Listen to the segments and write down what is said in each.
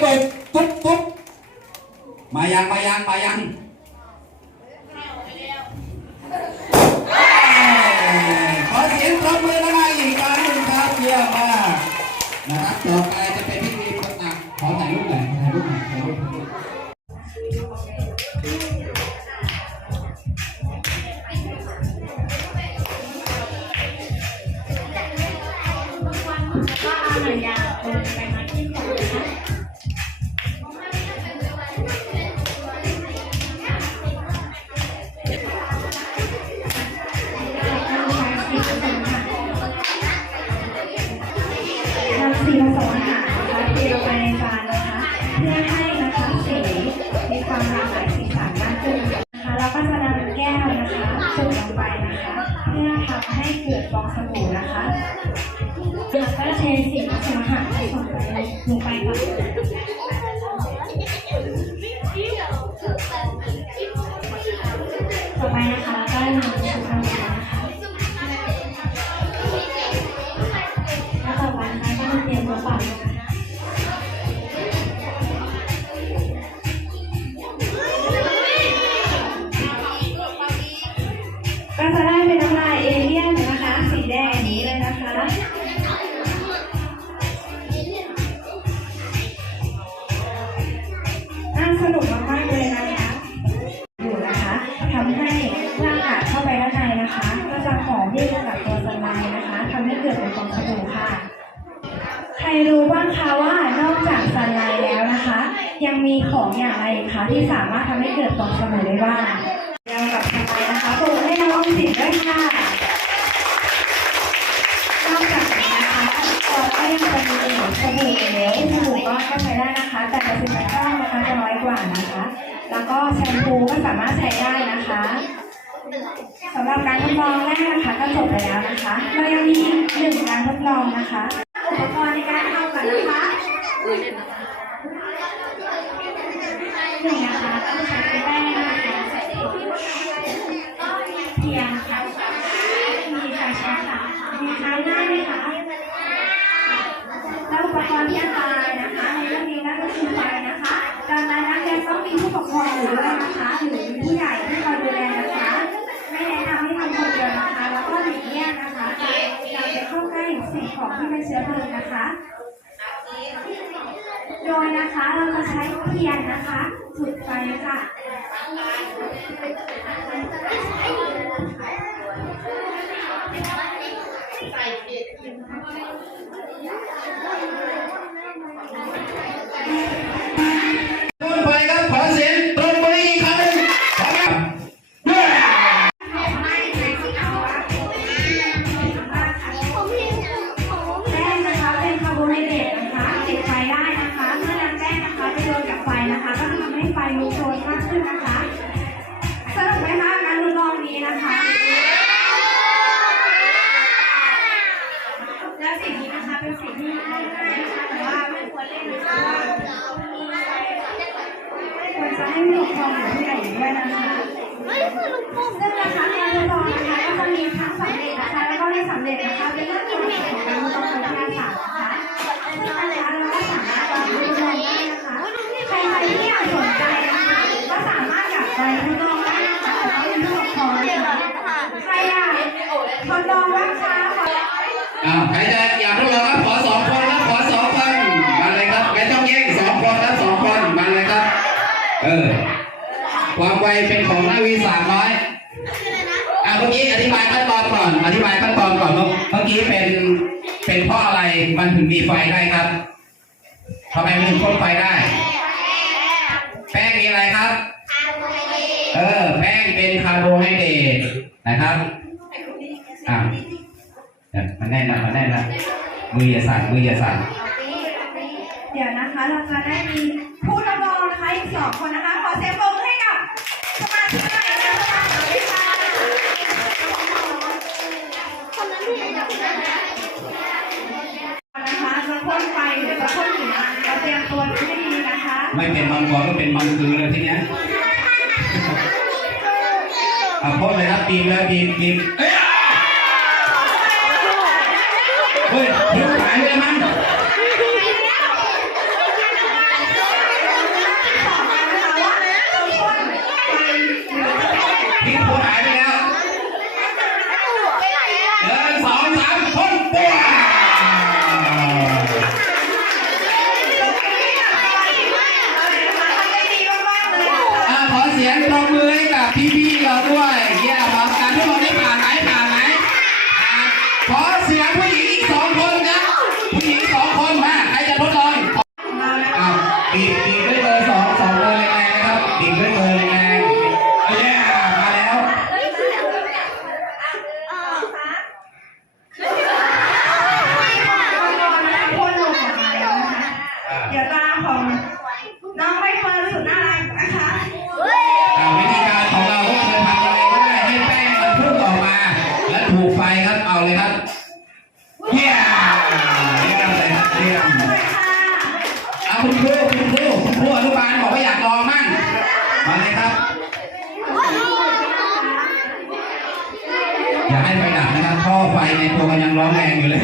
เบิดปุ๊บปุ๊บมายังมายังมายังขอเสียงปรบมือนะคะอีกครั้งหนึ่งครับเยี่ยมมากนะครับต่อไป เกิ หอมที่กับตัวสไลด์นะคะทำให้เกิดเป็นฟองสบู่ค่ะ ใครรู้บ้างคะว่านอกจากสไลด์แล้วนะคะ ยังมีของอย่างไรคะที่สามารถทำให้เกิดฟองสบู่ได้บ้างยังกับสไลด์นะคะปรบมือให้น้องออมสินด้วยค่ะนอกจากนี้นะคะเราก็ยังจะมีสบู่เหลวสบู่ก้อนก็ใช้ได้นะคะ แต่ประสิทธิภาพนะคะจะน้อยกว่านะคะ แล้วก็แชมพูก็สามารถใช้ได้นะคะ สำหรับการทดลองแรกนะคะก็จบไปแล้วนะคะ เรายังมีอีกหนึ่งการทดลองนะคะ อุปกรณ์ในการทำกันนะคะหนึ่งนะคะต้องใช้ จะให้ผู้ปกครองหรือผู้ใหญ่อยู่ด้วยนะคะซึ่งนะคะการทดลองนะคะก็จะมีทั้งสำเร็จนะคะแล้วก็ไม่สำเร็จนะคะเป็นเรื่องของการทดลอง ไวเป็นของนักวิทยาศาสตร์น้อยอ่าเมื่อกี้อธิบายขั้นตอนก่อน อธิบายขั้นตอนก่อนเมื่อเมื่อกี้เป็นเป็นเพราะอะไรมันถึงมีไฟได้ครับทำไมมันถึงพ่นไฟได้ แป้งมีอะไรครับ เออ แป้งเป็นคาร์โบไฮเดรตนะครับอ่าเนี่ยมันแน่นนะมันแน่นนะมืออย่าสั่นมืออย่าสั่นเดี๋ยวนะคะ เราจะได้มีผู้ทดลองนะคะอีกสองคนนะคะ ขอเสียงปรบมือให้ นะคะจะพ่นไฟหรือจะพ่นหิมะเราเตรียมตัวให้ดีนะคะ ไม่เป็นมังกรก็เป็นมังคือเลยทีเนี้ยอะพ่นเลยครับบีมเลยบีมบีมเอ้ยเฮ้ยยิ้มหายไปเลยมั้ง ครูอนุบาลบอกว่าอยากลองมั่งมาเลยครับ อย่าให้ไฟดับนะครับพ่อไฟในตัวมันยังร้องแรงอยู่เลย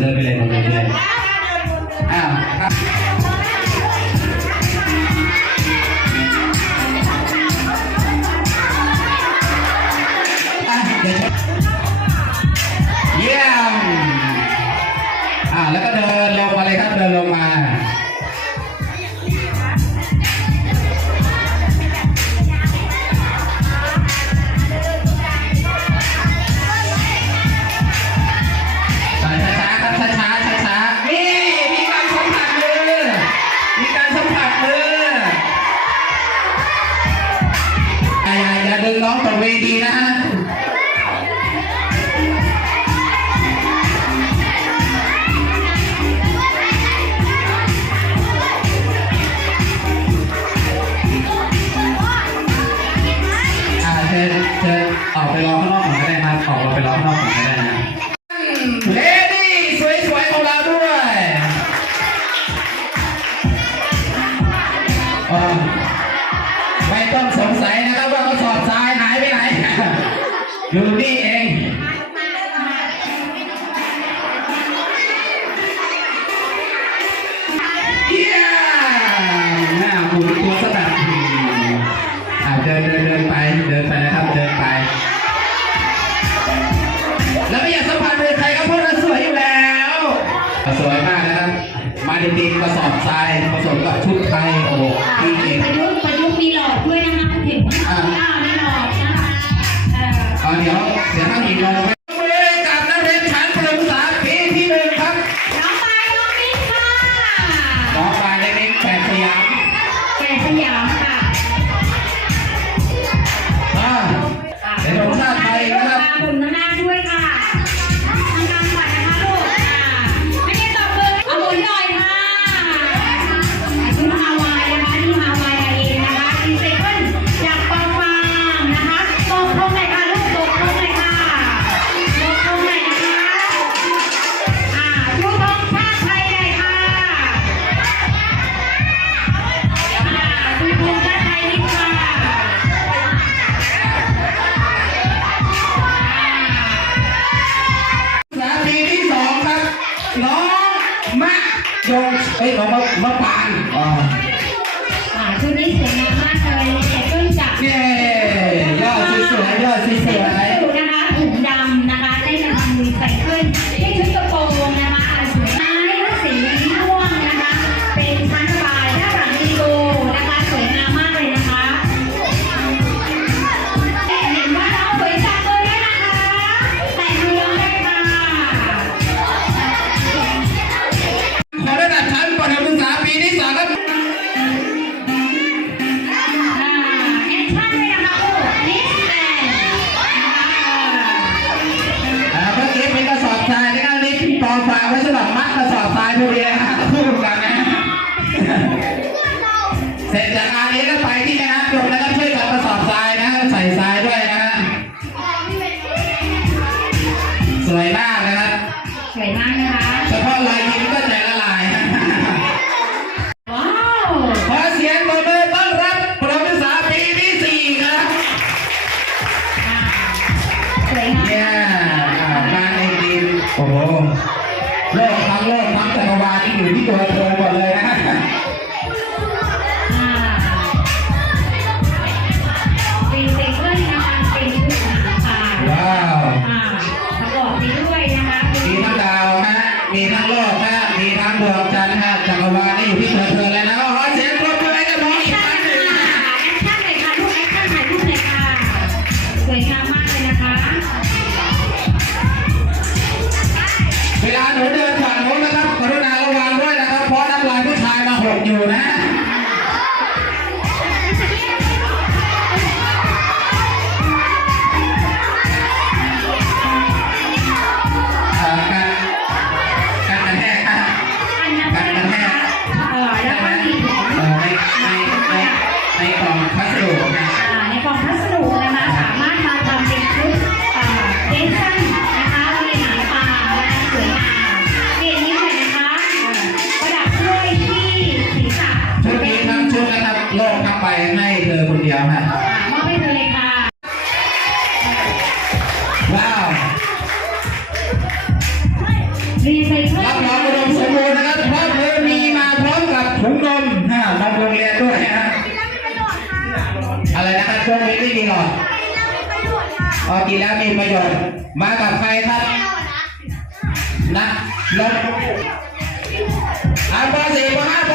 เดินไปเลยเดิเลยอ้าว ออกไปรอข้างนอกก่อนก็ได้ครับออเราไปรอข้างนอกก่อนก็ได้ ทรายผสมกับชุ อ่า อ่าชุดนี้สวยงามมากเลยเนี่ยต้นจักเย้ nuestra llorar. ไม่มีหรอกอ๋อกินแล้วมีประโยชน์ มากับใครครับ นะรถอาบาสีบาบ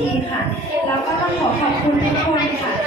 เอค่ะ แล้วก็ต้องขอขอบคุณทุกคนค่ะ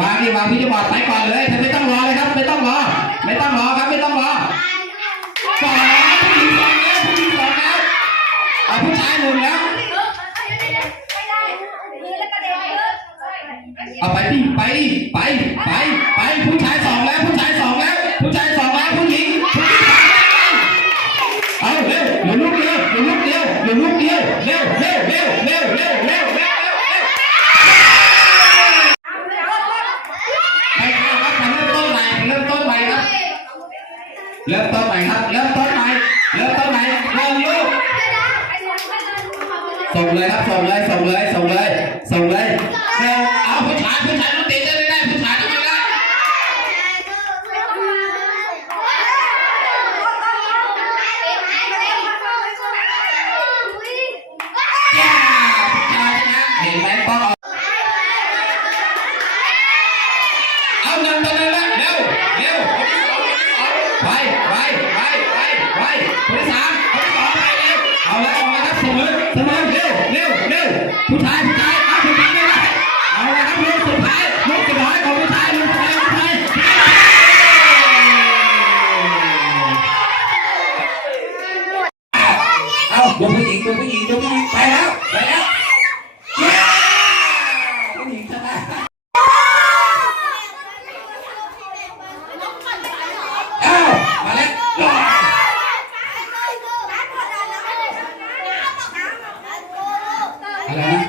วางนี่วางพี่จะบอดไปก่อนเลยท่านไม่ต้องรอเลยครับ ไม่ต้องรอ ไม่ต้องรอครับ ไม่ต้องรอสองผู้หญิงสองแล้วผู้หญิงสองแล้วเอาผู้ชายหนึ่งแล้ว เอาไปดิไปดิไป ส่งเลยครับส่งเลยส่งเลยส่งเลย